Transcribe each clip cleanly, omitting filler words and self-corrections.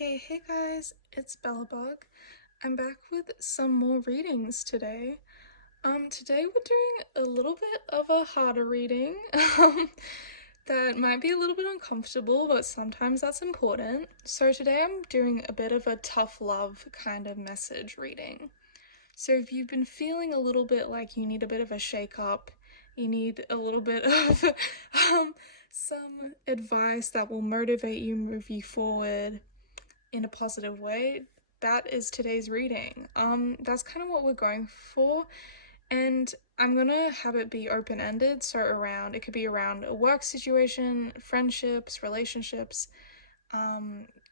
Okay, hey guys, it's Bellabug. I'm back with some more readings today. Today we're doing a little bit of a harder reading, that might be a little bit uncomfortable, but sometimes that's important. So today I'm doing a bit of a tough love kind of message reading. So if you've been feeling a little bit like you need a bit of a shake up, you need a little bit of some advice that will motivate you, move you forward in a positive way, that is today's reading. That's kind of what we're going for, and I'm gonna have it be open-ended, so it could be around a work situation, friendships, relationships,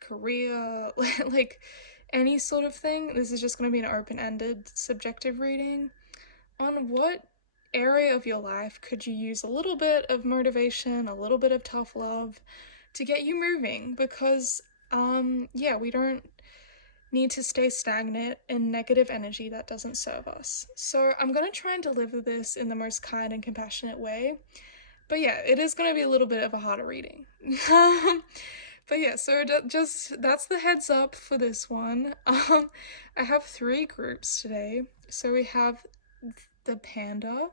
career, like any sort of thing. This is just gonna be an open-ended, subjective reading on what area of your life could you use a little bit of motivation, a little bit of tough love to get you moving, because yeah, we don't need to stay stagnant in negative energy that doesn't serve us. So I'm going to try and deliver this in the most kind and compassionate way. But yeah, it is going to be a little bit of a harder reading. But yeah, so just that's the heads up for this one. I have three groups today. So we have the panda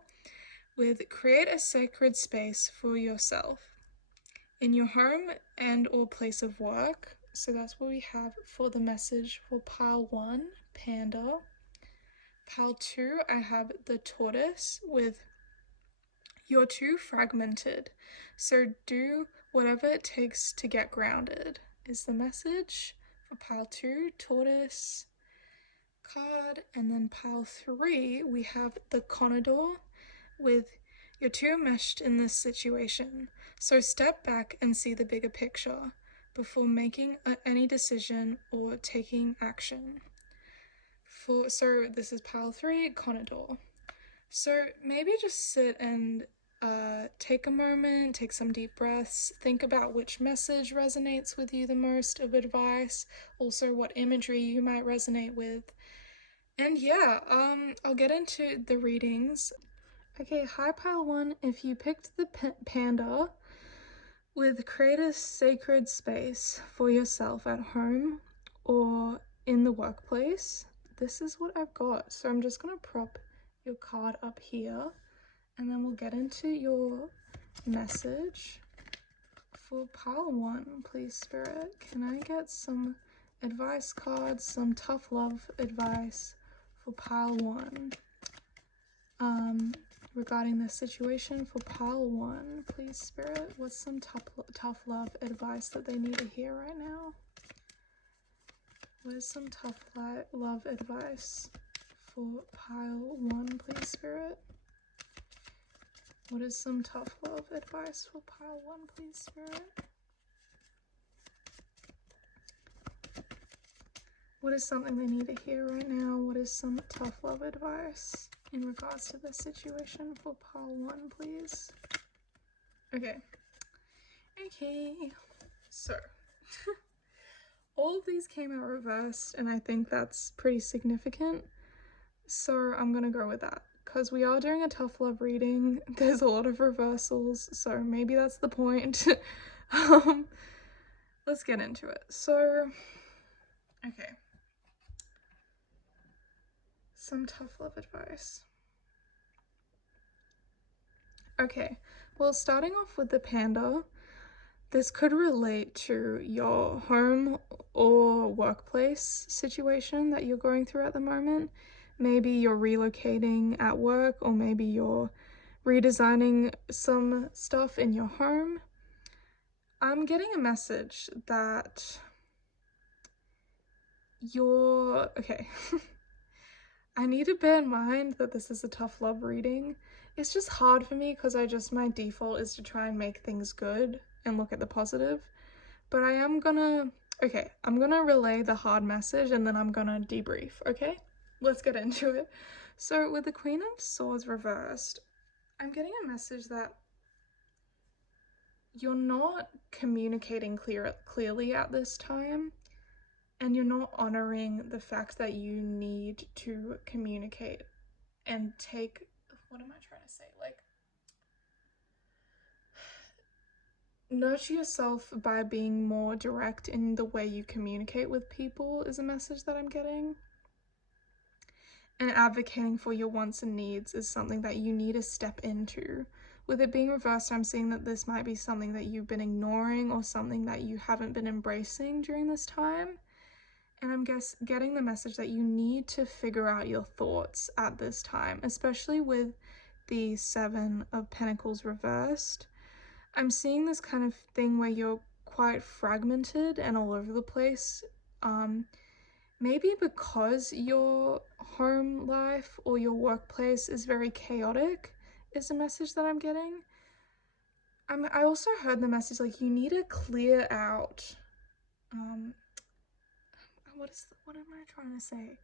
with create a sacred space for yourself in your home and or place of work. So that's what we have for the message for pile 1, panda. Pile 2, I have the tortoise with you're too fragmented, so do whatever it takes to get grounded, is the message for pile 2, tortoise card. And then pile 3, we have the conador with you're too enmeshed in this situation, so step back and see the bigger picture before making any decision or taking action. So this is pile 3, conador. So maybe just sit and take a moment, take some deep breaths, think about which message resonates with you the most of advice, also what imagery you might resonate with. And yeah, I'll get into the readings. Okay, hi pile 1, if you picked the panda with create a sacred space for yourself at home or in the workplace, this is what I've got. So I'm just gonna prop your card up here and then we'll get into your message. For pile 1, please Spirit, can I get some advice cards, some tough love advice for pile 1? Regarding this situation for pile 1, please Spirit, what's some tough love advice that they need to hear right now? What is some tough love advice for pile 1, please Spirit? What is some tough love advice for pile 1, please Spirit? What is something they need to hear right now? What is some tough love advice in regards to this situation for pile 1, please? Okay. So all of these came out reversed, and I think that's pretty significant. So I'm gonna go with that, because we are doing a tough love reading. There's a lot of reversals, so maybe that's the point. Let's get into it. So, okay. Some tough love advice. Okay, well, starting off with the panda, this could relate to your home or workplace situation that you're going through at the moment. Maybe you're relocating at work, or maybe you're redesigning some stuff in your home. I'm getting a message that okay. I need to bear in mind that this is a tough love reading. It's just hard for me because my default is to try and make things good and look at the positive. But I'm gonna relay the hard message and then I'm gonna debrief, okay? Let's get into it. So with the Queen of Swords reversed, I'm getting a message that you're not communicating clearly at this time, and you're not honoring the fact that you need to communicate and take, what am I trying to say? Like, Nurture yourself by being more direct in the way you communicate with people is a message that I'm getting. And advocating for your wants and needs is something that you need to step into. With it being reversed, I'm seeing that this might be something that you've been ignoring or something that you haven't been embracing during this time. And I'm getting the message that you need to figure out your thoughts at this time, especially with the Seven of Pentacles reversed. I'm seeing this kind of thing where you're quite fragmented and all over the place. Maybe because your home life or your workplace is very chaotic, is a message that I'm getting. I also heard the message like you need to clear out. What am I trying to say?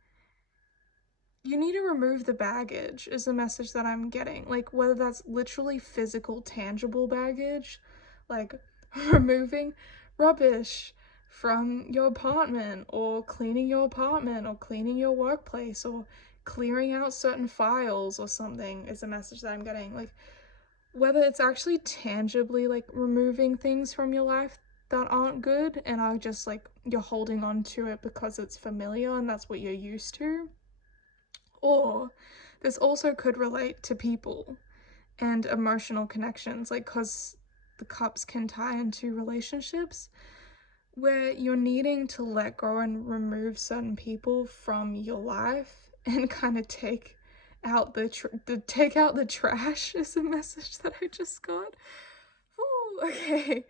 You need to remove the baggage is the message that I'm getting. Like whether that's literally physical, tangible baggage, like removing rubbish from your apartment or cleaning your apartment or cleaning your workplace or clearing out certain files or something is a message that I'm getting. Like whether it's actually tangibly like removing things from your life that aren't good and are just like you're holding on to it because it's familiar and that's what you're used to, or this also could relate to people and emotional connections, like, because the cups can tie into relationships where you're needing to let go and remove certain people from your life and kind of take out take out the trash is a message that I just got. Ooh, okay.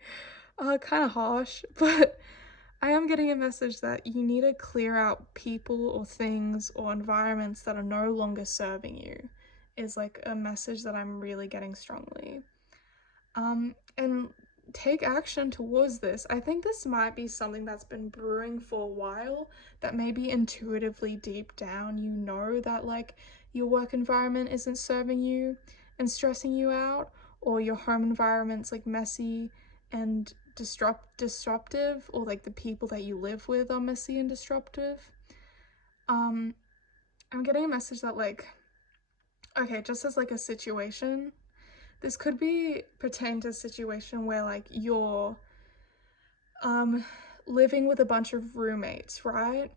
Kind of harsh, but I am getting a message that you need to clear out people or things or environments that are no longer serving you, is like a message that I'm really getting strongly. And take action towards this. I think this might be something that's been brewing for a while, that maybe intuitively deep down you know that like your work environment isn't serving you and stressing you out, or your home environment's like messy and disruptive, or like the people that you live with are messy and disruptive. I'm getting a message that like, okay, just as like a situation, this could be pertain to a situation where like you're living with a bunch of roommates, right?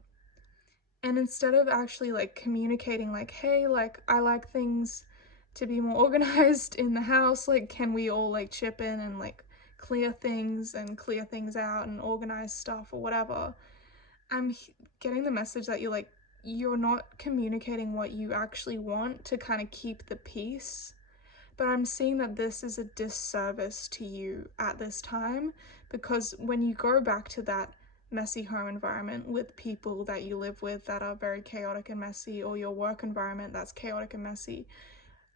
And instead of actually like communicating like, hey, like I like things to be more organized in the house, like can we all like chip in and like clear things out and organize stuff or whatever. I'm getting the message that you're not communicating what you actually want to kind of keep the peace. But I'm seeing that this is a disservice to you at this time, because when you go back to that messy home environment with people that you live with that are very chaotic and messy, or your work environment that's chaotic and messy,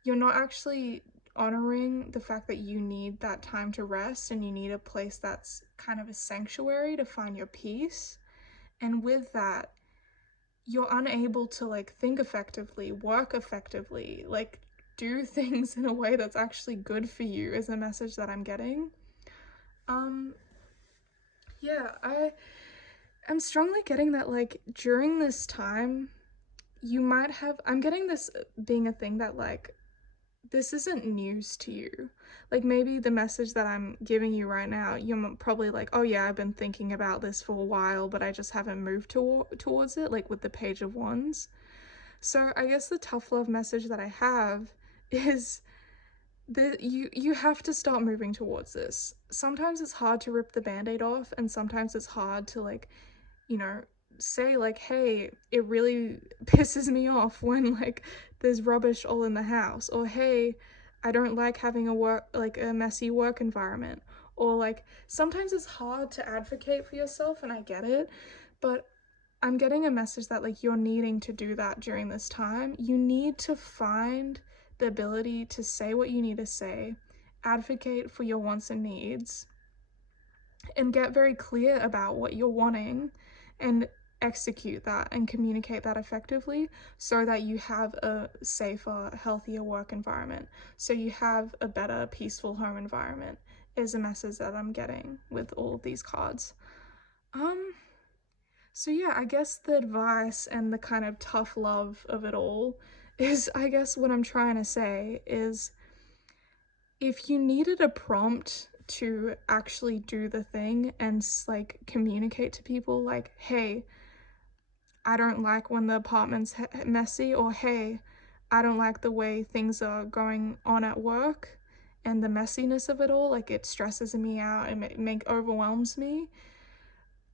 you're not actually honoring the fact that you need that time to rest and you need a place that's kind of a sanctuary to find your peace. And with that, you're unable to like think effectively, work effectively, like do things in a way that's actually good for you is a message that I'm getting. Yeah, I'm strongly getting that like during this time you might have, I'm getting this being a thing that like this isn't news to you. Like maybe the message that I'm giving you right now, you're probably like, oh yeah, I've been thinking about this for a while, but I just haven't moved towards it, like with the Page of Wands. So I guess the tough love message that I have is that you have to start moving towards this. Sometimes it's hard to rip the band-aid off, and sometimes it's hard to like, you know, say like, hey, it really pisses me off when like there's rubbish all in the house, or hey, I don't like having a messy work environment, or like sometimes it's hard to advocate for yourself, and I get it, but I'm getting a message that like you're needing to do that during this time. You need to find the ability to say what you need to say, advocate for your wants and needs, and get very clear about what you're wanting and execute that and communicate that effectively so that you have a safer, healthier work environment. So you have a better, peaceful home environment is a message that I'm getting with all of these cards. So yeah, I guess the advice and the kind of tough love of it all is, I guess what I'm trying to say is, if you needed a prompt to actually do the thing and like communicate to people like, hey, I don't like when the apartment's messy, or hey, I don't like the way things are going on at work and the messiness of it all, like it stresses me out and overwhelms me.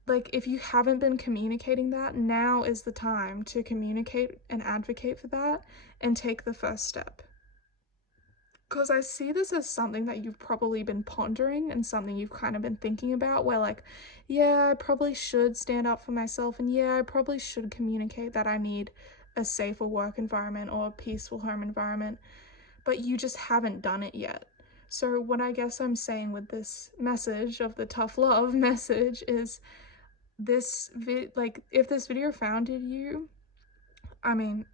Like if you haven't been communicating that, now is the time to communicate and advocate for that and take the first step. Because I see this as something that you've probably been pondering and something you've kind of been thinking about, where like, yeah, I probably should stand up for myself, and yeah, I probably should communicate that I need a safer work environment or a peaceful home environment, but you just haven't done it yet. So what I guess I'm saying with this message of the tough love message is this like if this video found you,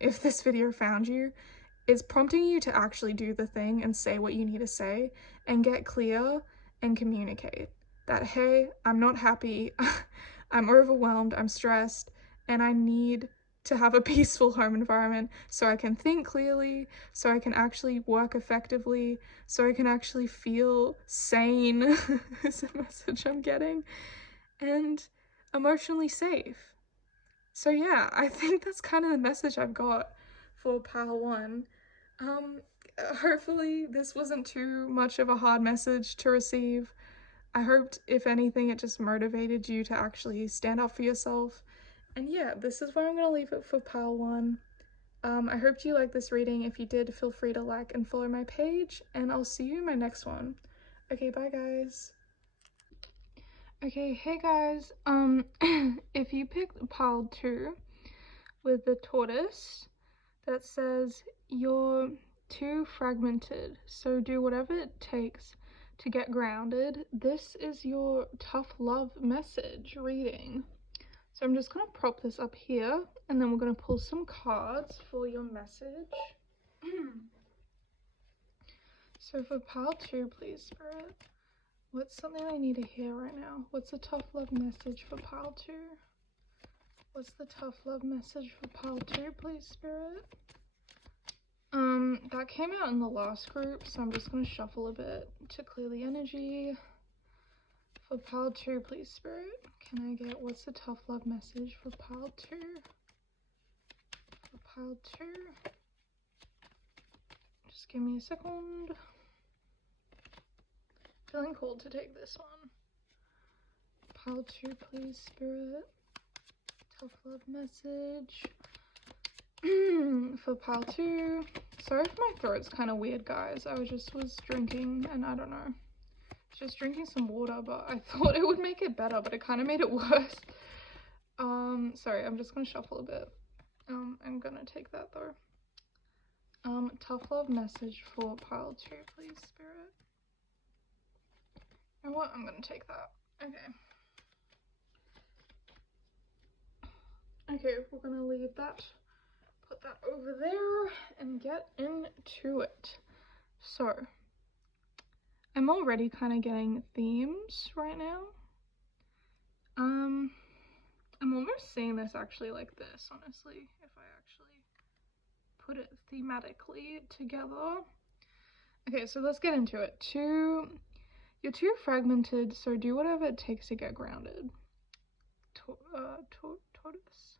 if this video found you, it's prompting you to actually do the thing and say what you need to say and get clear and communicate that, hey, I'm not happy, I'm overwhelmed, I'm stressed, and I need to have a peaceful home environment so I can think clearly, so I can actually work effectively, so I can actually feel sane, is the message I'm getting, and emotionally safe. So yeah, I think that's kind of the message I've got for Pal 1. Um, Hopefully this wasn't too much of a hard message to receive. I hoped, if anything, it just motivated you to actually stand up for yourself. And yeah, this is where I'm gonna leave it for Pal 1. I hope you liked this reading. If you did, feel free to like and follow my page, and I'll see you in my next one. Okay, bye guys. Okay, hey guys, if you picked Pile 2 with the tortoise, that says you're too fragmented, so do whatever it takes to get grounded. This is your tough love message reading. So I'm just gonna prop this up here, and then we're gonna pull some cards for your message. So for Pile 2, please, Spirit. What's something I need to hear right now? What's a tough love message for Pile 2? What's the tough love message for Pile 2, please, Spirit? That came out in the last group, so I'm just gonna shuffle a bit to clear the energy. For Pile 2, please, Spirit. Can I get what's the tough love message for Pile 2? For Pile 2. Just give me a second. Feeling cold to take this one. Pile 2, please, Spirit. Tough love message. For Pile 2. Sorry if my throat's kind of weird, guys. I was drinking, and I don't know. Just drinking some water, but I thought it would make it better, but it kind of made it worse. Sorry, I'm just gonna shuffle a bit. I'm gonna take that though. Tough love message for Pile 2, please, Spirit. You know what? I'm gonna take that. Okay. Okay, we're gonna leave that, put that over there, and get into it. So, I'm already kind of getting themes right now. I'm almost seeing this actually like this, honestly, if I actually put it thematically together. Okay, so let's get into it. You're too fragmented, so do whatever it takes to get grounded. Tortoise.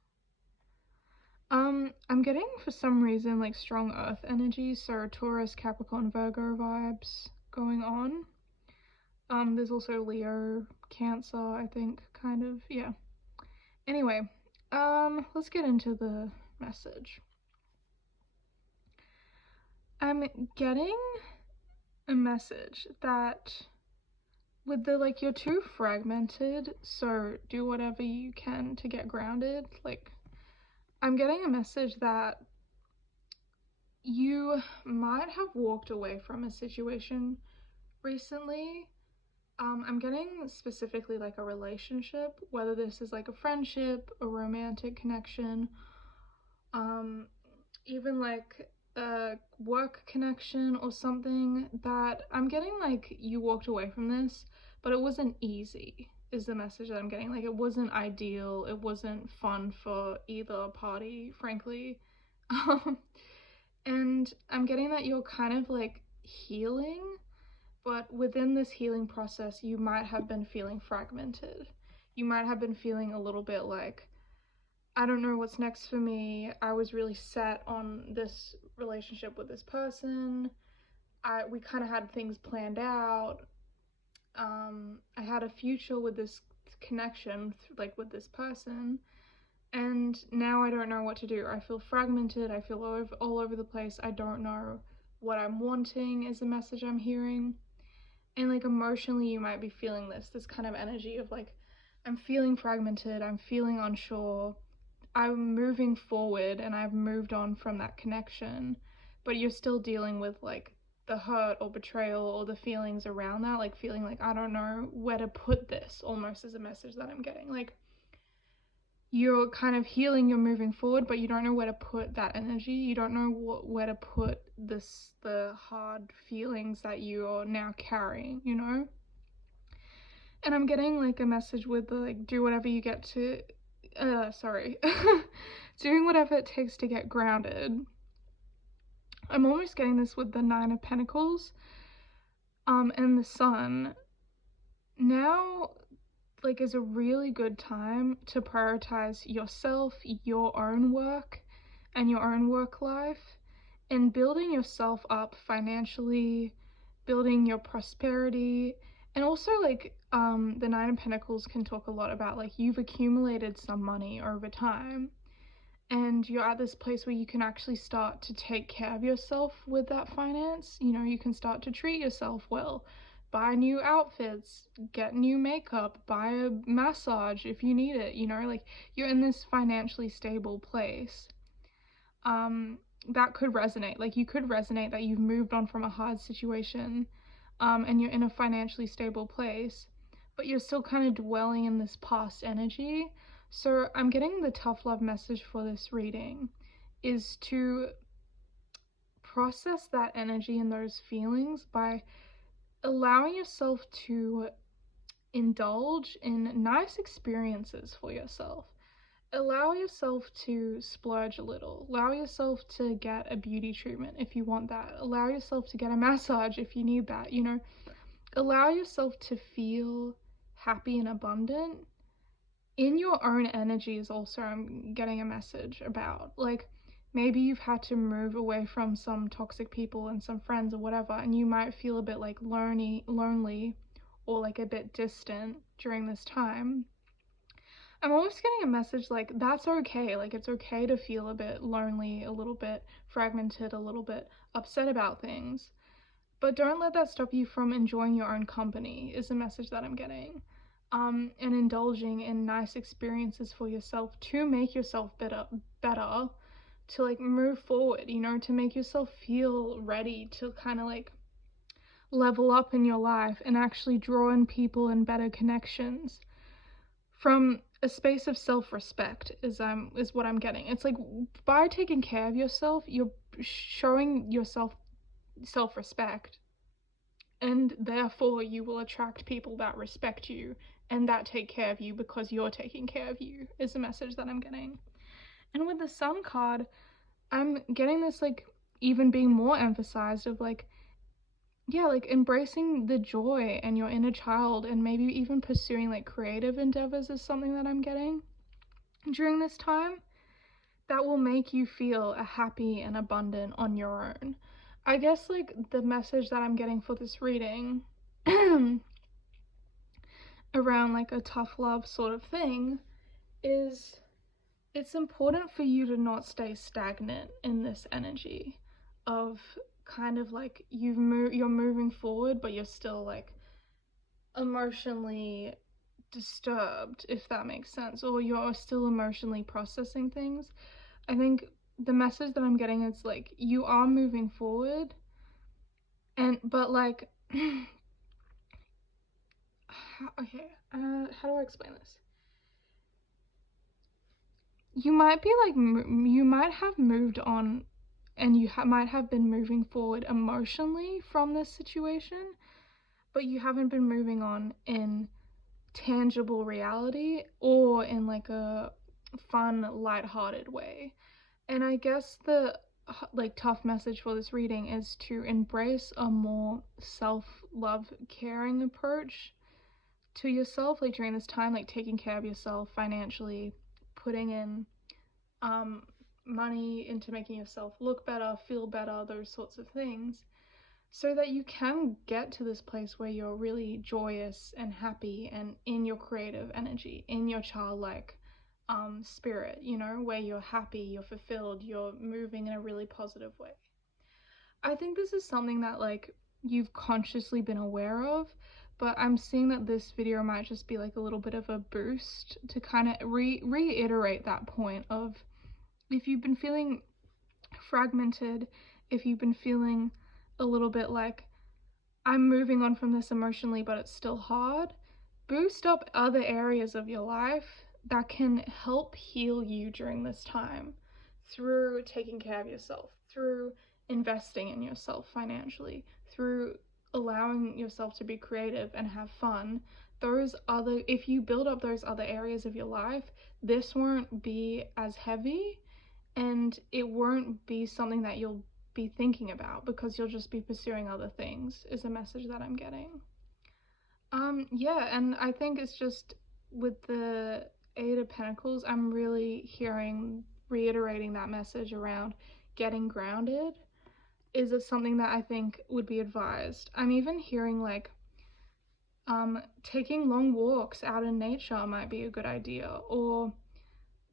I'm getting, for some reason, like strong earth energy, so Taurus, Capricorn, Virgo vibes going on. There's also Leo, Cancer, I think, kind of, yeah. Anyway, let's get into the message. I'm getting a message that with the, like, you're too fragmented, so do whatever you can to get grounded. Like, I'm getting a message that you might have walked away from a situation recently. I'm getting specifically like a relationship, whether this is like a friendship, a romantic connection, even like a work connection or something, that I'm getting like you walked away from this, but it wasn't easy, is the message that I'm getting. Like, it wasn't ideal, it wasn't fun for either party, frankly. And I'm getting that you're kind of like healing, But within this healing process, you might have been feeling fragmented. You might have been feeling a little bit like, I don't know what's next for me. I was really set on this relationship with this person. We kind of had things planned out. I had a future with this connection, like with this person, and now I don't know what to do. I feel fragmented. I feel all over the place. I don't know what I'm wanting is the message I'm hearing. And like emotionally, you might be feeling this kind of energy of like, I'm feeling fragmented. I'm feeling unsure. I'm moving forward and I've moved on from that connection, but you're still dealing with like the hurt or betrayal or the feelings around that, like feeling like I don't know where to put this, almost as a message that I'm getting. Like you're kind of healing, you're moving forward, but you don't know where to put that energy. You don't know where to put the hard feelings that you're now carrying, you know? And I'm getting like a message with the like, do whatever you get to sorry. Doing whatever it takes to get grounded. I'm almost getting this with the Nine of Pentacles and the Sun. Now like is a really good time to prioritize yourself, your own work and your own work life, and building yourself up financially, building your prosperity. And also like the Nine of Pentacles can talk a lot about like you've accumulated some money over time and you're at this place where you can actually start to take care of yourself with that finance. You know, you can start to treat yourself well, buy new outfits, get new makeup, buy a massage if you need it, you know, like you're in this financially stable place. That could resonate. Like you could resonate that you've moved on from a hard situation, and you're in a financially stable place, but you're still kind of dwelling in this past energy. So I'm getting the tough love message for this reading is to process that energy and those feelings by allowing yourself to indulge in nice experiences for yourself. Allow yourself to splurge a little. Allow yourself to get a beauty treatment if you want that. Allow yourself to get a massage if you need that, you know. Allow yourself to feel happy and abundant in your own energy is also I'm getting a message about. Like maybe you've had to move away from some toxic people and some friends or whatever, and you might feel a bit like lonely or like a bit distant during this time. I'm always getting a message like that's okay. Like it's okay to feel a bit lonely, a little bit fragmented, a little bit upset about things. But don't let that stop you from enjoying your own company, is the message that I'm getting. And indulging in nice experiences for yourself to make yourself better, to like move forward, you know, to make yourself feel ready to kind of like level up in your life and actually draw in people and better connections from a space of self-respect is what I'm getting. It's like by taking care of yourself, you're showing yourself self-respect, and therefore you will attract people that respect you and that take care of you because you're taking care of you, is the message that I'm getting. And with the Sun card, I'm getting this like even being more emphasized of like, yeah, like embracing the joy and your inner child, and maybe even pursuing like creative endeavors is something that I'm getting during this time that will make you feel happy and abundant on your own. I guess like the message that I'm getting for this reading around like a tough love sort of thing is it's important for you to not stay stagnant in this energy of kind of like you're moving forward but you're still like emotionally disturbed, if that makes sense, or you're still emotionally processing things. I think the message that I'm getting is like you are moving forward, and but like okay, how do I explain this? You might be like you might have moved on, and you might have been moving forward emotionally from this situation, but you haven't been moving on in tangible reality or in like a fun light-hearted way. And I guess the like tough message for this reading is to embrace a more self-love caring approach to yourself, like during this time, like taking care of yourself financially, putting in money into making yourself look better, feel better, those sorts of things, so that you can get to this place where you're really joyous and happy and in your creative energy, in your childlike spirit, you know, where you're happy, you're fulfilled, you're moving in a really positive way. I think this is something that like you've consciously been aware of, but I'm seeing that this video might just be like a little bit of a boost to kind of reiterate that point of, if you've been feeling fragmented, if you've been feeling a little bit like, I'm moving on from this emotionally but it's still hard, boost up other areas of your life that can help heal you during this time, through taking care of yourself, through investing in yourself financially, through allowing yourself to be creative and have fun. If you build up those other areas of your life, this won't be as heavy, and it won't be something that you'll be thinking about because you'll just be pursuing other things, is a message that I'm getting. Yeah, and I think it's just with the Eight of Pentacles, I'm really reiterating that message around getting grounded is something that I think would be advised. I'm even hearing like taking long walks out in nature might be a good idea, or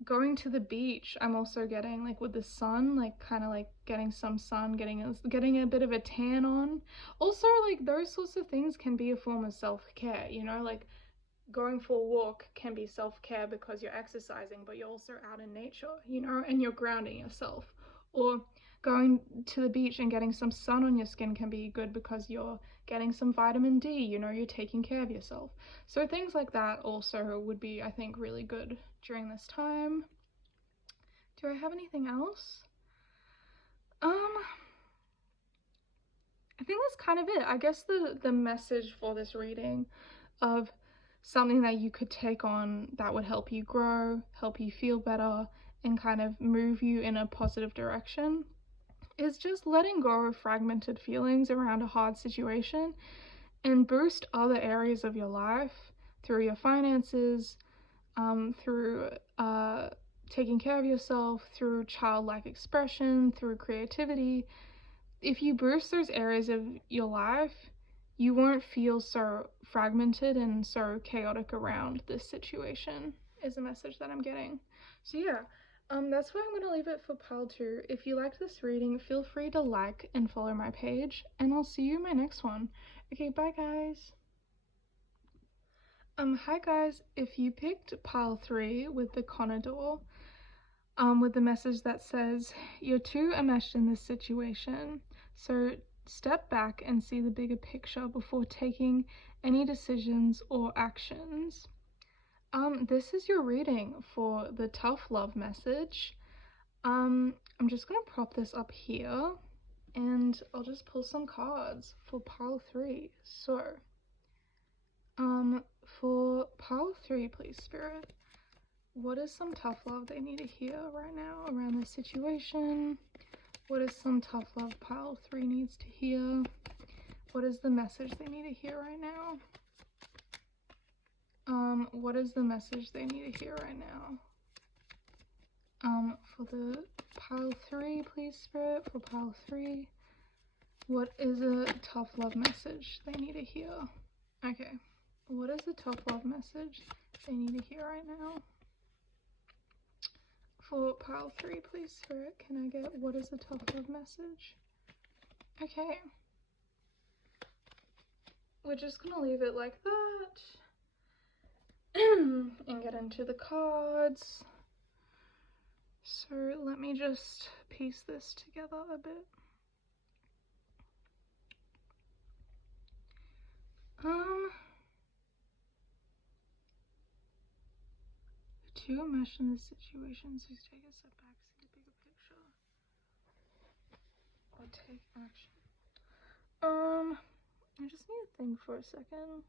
going to the beach. I'm also getting like with the sun, like kind of like getting some sun, getting a bit of a tan on. Also, like those sorts of things can be a form of self-care, you know, like going for a walk can be self-care because you're exercising, but you're also out in nature, you know, and you're grounding yourself. Or going to the beach and getting some sun on your skin can be good because you're getting some vitamin D, you know, you're taking care of yourself. So things like that also would be, I think, really good during this time. Do I have anything else? I think that's kind of it. I guess the message for this reading of something that you could take on that would help you grow, help you feel better, and kind of move you in a positive direction is just letting go of fragmented feelings around a hard situation and boost other areas of your life through your finances, through taking care of yourself, through childlike expression, through creativity. If you boost those areas of your life, you won't feel so fragmented and so chaotic around this situation, is a message that I'm getting. So yeah, that's where I'm going to leave it for pile 2. If you liked this reading, feel free to like and follow my page, and I'll see you in my next one. Okay, bye guys. Hi guys, if you picked pile 3 with the Conador, with the message that says, you're too enmeshed in this situation, so step back and see the bigger picture before taking any decisions or actions. This is your reading for the tough love message. I'm just gonna prop this up here and I'll just pull some cards for pile 3. So, for pile 3, please, Spirit. What is some tough love they need to hear right now around this situation? What is some tough love pile 3 needs to hear? What is the message they need to hear right now? What is the message they need to hear right now? For the pile 3, please, Spirit, for pile 3. What is a tough love message they need to hear? Okay. What is the tough love message they need to hear right now? For pile 3, please, Spirit, can I get what is the tough love message? Okay. We're just gonna leave it like that and get into the cards. So let me just piece this together a bit. Too enmeshed in this situation, so take a step back, see the bigger picture. Or take action. I just need to think for a second.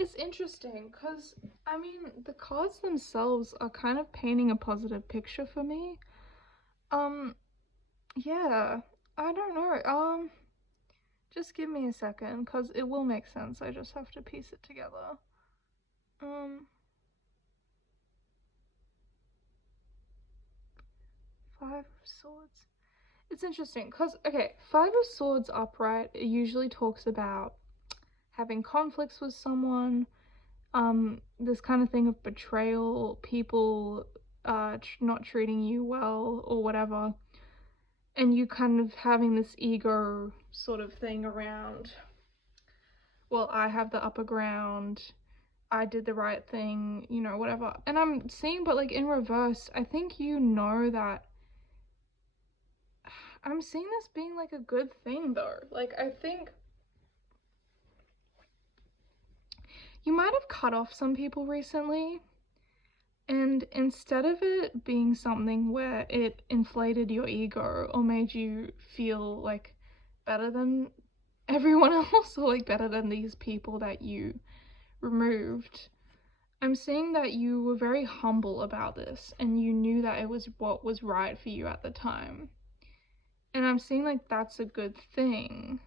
It's interesting because, I mean, the cards themselves are kind of painting a positive picture for me. Um, yeah, I don't know. Just give me a second because it will make sense. I just have to piece it together. Um, Five of Swords. It's interesting because, okay, Five of Swords upright, it usually talks about having conflicts with someone, this kind of thing of betrayal, people not treating you well or whatever, and you kind of having this ego sort of thing around, well, I have the upper ground, I did the right thing, you know, whatever. And I'm seeing, but like in reverse, I think you know that I'm seeing this being like a good thing though. Like, I think you might have cut off some people recently, and instead of it being something where it inflated your ego or made you feel like better than everyone else or like better than these people that you removed, I'm seeing that you were very humble about this and you knew that it was what was right for you at the time. And I'm seeing like that's a good thing.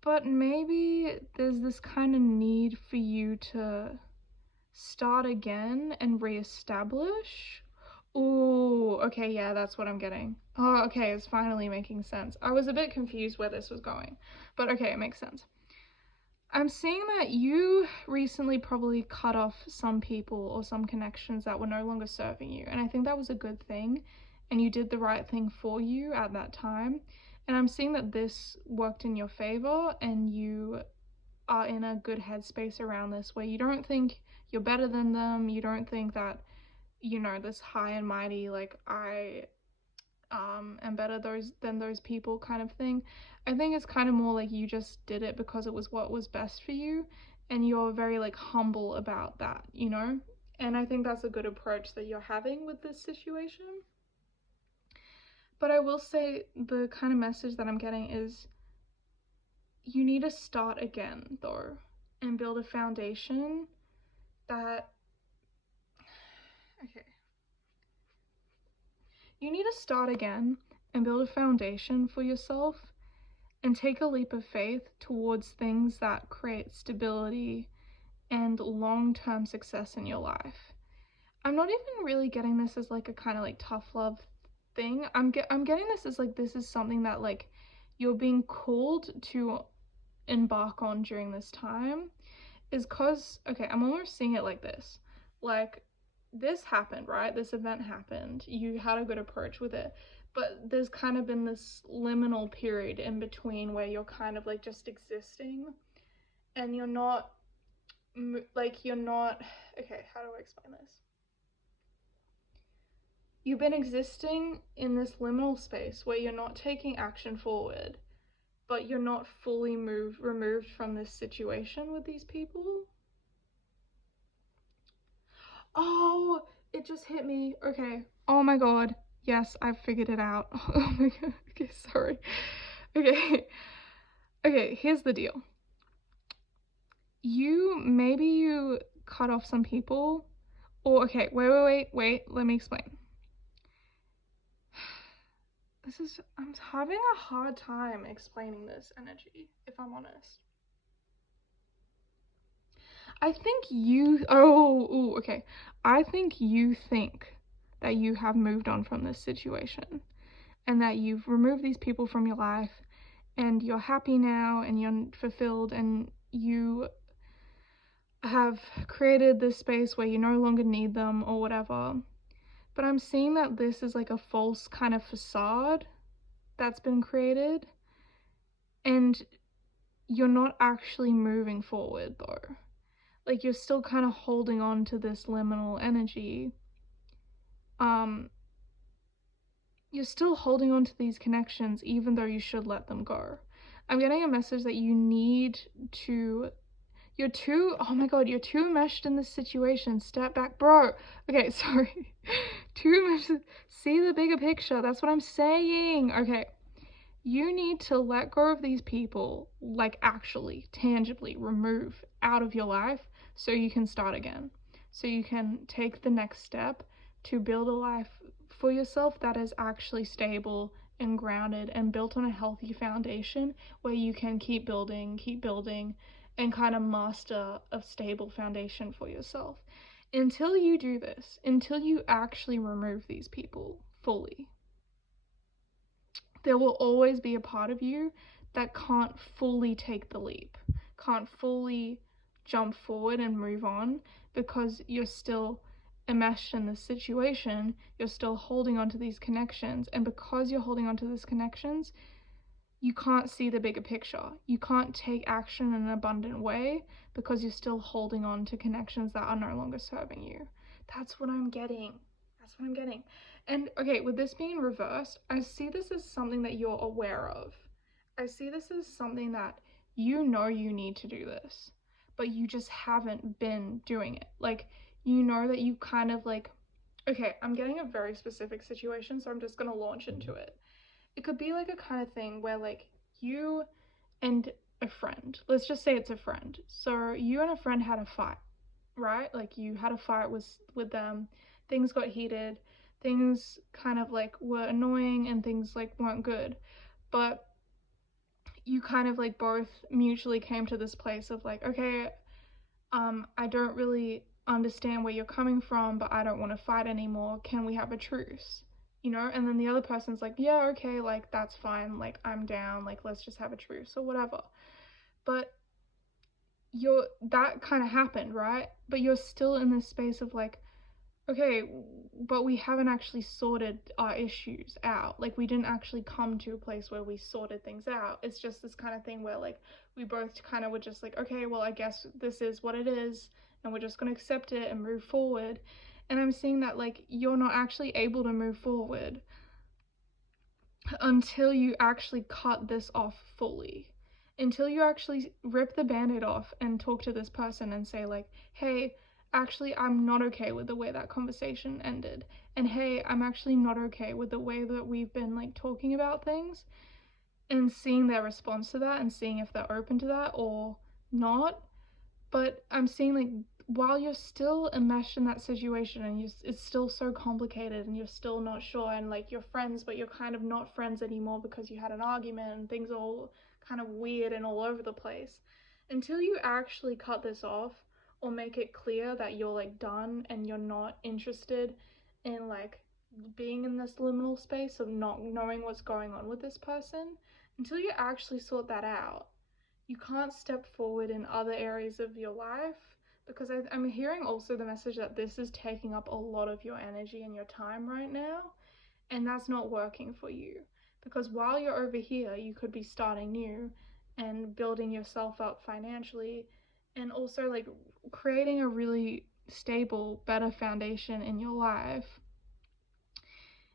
But maybe there's this kind of need for you to start again and reestablish. Ooh, okay, yeah, that's what I'm getting. Oh, okay, it's finally making sense. I was a bit confused where this was going, but okay, it makes sense. I'm seeing that you recently probably cut off some people or some connections that were no longer serving you, and I think that was a good thing, and you did the right thing for you at that time. And I'm seeing that this worked in your favor, and you are in a good headspace around this where you don't think you're better than them, you don't think that, you know, this high and mighty, like, I am better than those people kind of thing. I think it's kind of more like you just did it because it was what was best for you, and you're very like humble about that, you know? And I think that's a good approach that you're having with this situation. But I will say the kind of message that I'm getting is you need to start again though and build a foundation that, okay, you need to start again and build a foundation for yourself and take a leap of faith towards things that create stability and long-term success in your life. I'm not even really getting this as like a kind of like tough love thing. I'm getting this as like this is something that like you're being called to embark on during this time, is cause, okay, I'm almost seeing it like this. Like, this happened, right? This event happened. You had a good approach with it. But there's kind of been this liminal period in between where you're kind of like just existing and you're not, like, you're not, okay, how do I explain this? You've been existing in this liminal space where you're not taking action forward, but you're not fully removed from this situation with these people. Oh, it just hit me. Okay. Oh my god. Yes, I've figured it out. Oh my god. Okay, sorry. Okay. Okay, here's the deal. Maybe you cut off some people. Or, okay, wait. Let me explain. I'm having a hard time explaining this energy, if I'm honest. I think okay. I think you think that you have moved on from this situation and that you've removed these people from your life and you're happy now and you're fulfilled and you have created this space where you no longer need them or whatever. But I'm seeing that this is like a false kind of facade that's been created and you're not actually moving forward though. Like, you're still kind of holding on to this liminal energy. You're still holding on to these connections even though you should let them go. I'm getting a message that you need to, oh my god, you're too enmeshed in this situation. Step back, bro. Okay, sorry. Too much. See the bigger picture. That's what I'm saying. Okay. you need to let go of these people, like actually, tangibly remove out of your life so you can start again. So you can take the next step to build a life for yourself that is actually stable and grounded and built on a healthy foundation where you can keep building, and kind of master a stable foundation for yourself. Until you do this, until you actually remove these people fully, there will always be a part of you that can't fully take the leap, can't fully jump forward and move on because you're still enmeshed in this situation, you're still holding on to these connections, and because you're holding on to these connections, you can't see the bigger picture. You can't take action in an abundant way because you're still holding on to connections that are no longer serving you. That's what I'm getting. That's what I'm getting. And okay, with this being reversed, I see this as something that you're aware of. I see this as something that you know you need to do this, but you just haven't been doing it. Like, you know that you kind of like, okay, I'm getting a very specific situation, so I'm just gonna launch into it. It could be like a kind of thing where like you and a friend, let's just say it's a friend. So you and a friend had a fight, right? Like you had a fight with them, things got heated, things kind of like were annoying and things like weren't good. But you kind of like both mutually came to this place of like, okay, I don't really understand where you're coming from, but I don't want to fight anymore. Can we have a truce? You know, and then the other person's like, yeah, okay, like that's fine, like I'm down, like let's just have a truce or whatever. But you're that kind of happened, right? But you're still in this space of like, okay, but we haven't actually sorted our issues out. Like we didn't actually come to a place where we sorted things out. It's just this kind of thing where like we both kind of were just like, okay, well, I guess this is what it is and we're just going to accept it and move forward. And I'm seeing that like you're not actually able to move forward until you actually cut this off fully. Until you actually rip the band-aid off and talk to this person and say like, hey, actually I'm not okay with the way that conversation ended. And hey, I'm actually not okay with the way that we've been like talking about things, and seeing their response to that and seeing if they're open to that or not. But I'm seeing like while you're still enmeshed in that situation and it's still so complicated and you're still not sure and like you're friends but you're kind of not friends anymore because you had an argument and things are all kind of weird and all over the place, until you actually cut this off or make it clear that you're like done and you're not interested in like being in this liminal space of not knowing what's going on with this person, until you actually sort that out, you can't step forward in other areas of your life, because I'm hearing also the message that this is taking up a lot of your energy and your time right now, and that's not working for you. Because while you're over here, you could be starting new and building yourself up financially, and also like creating a really stable, better foundation in your life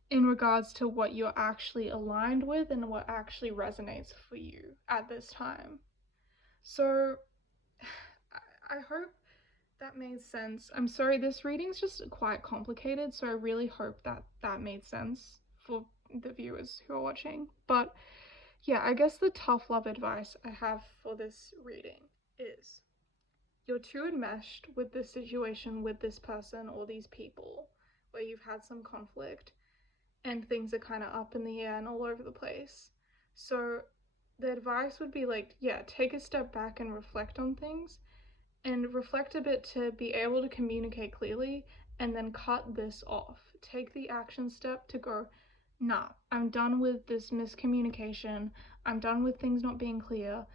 in regards to what you're actually aligned with and what actually resonates for you at this time. So I hope that made sense. I'm sorry, this reading's just quite complicated, so I really hope that that made sense for the viewers who are watching. But yeah, I guess the tough love advice I have for this reading is you're too enmeshed with this situation, with this person or these people, where you've had some conflict and things are kind of up in the air and all over the place. So the advice would be like, yeah, take a step back and reflect on things and reflect a bit to be able to communicate clearly, and then cut this off. Take the action step to go, nah, I'm done with this miscommunication, I'm done with things not being clear,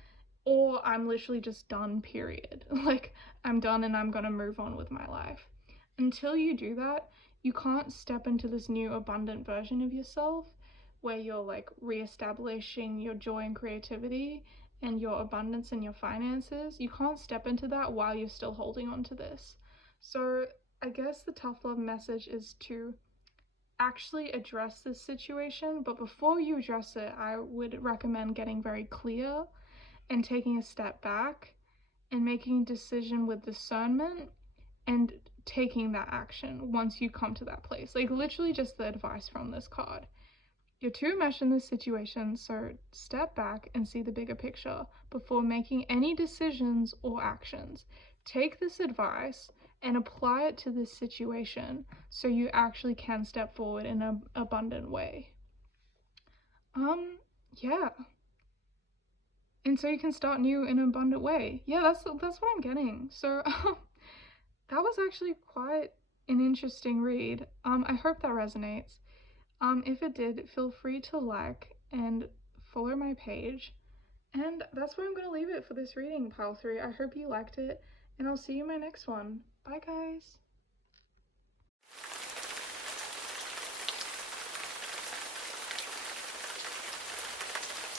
or I'm literally just done, period. Like, I'm done and I'm gonna move on with my life. Until you do that, you can't step into this new abundant version of yourself where you're like reestablishing your joy and creativity and your abundance and your finances. You can't step into that while you're still holding on to this. So I guess the tough love message is to actually address this situation, but before you address it, I would recommend getting very clear and taking a step back and making a decision with discernment and taking that action once you come to that place. Like literally just the advice from this card. You're too enmeshed in this situation, so step back and see the bigger picture before making any decisions or actions. Take this advice and apply it to this situation so you actually can step forward in an abundant way. Yeah. And so you can start new in an abundant way. Yeah, that's what I'm getting. So that was actually quite an interesting read. I hope that resonates. If it did, feel free to like and follow my page. And that's where I'm going to leave it for this reading, Pile 3. I hope you liked it, and I'll see you in my next one. Bye, guys.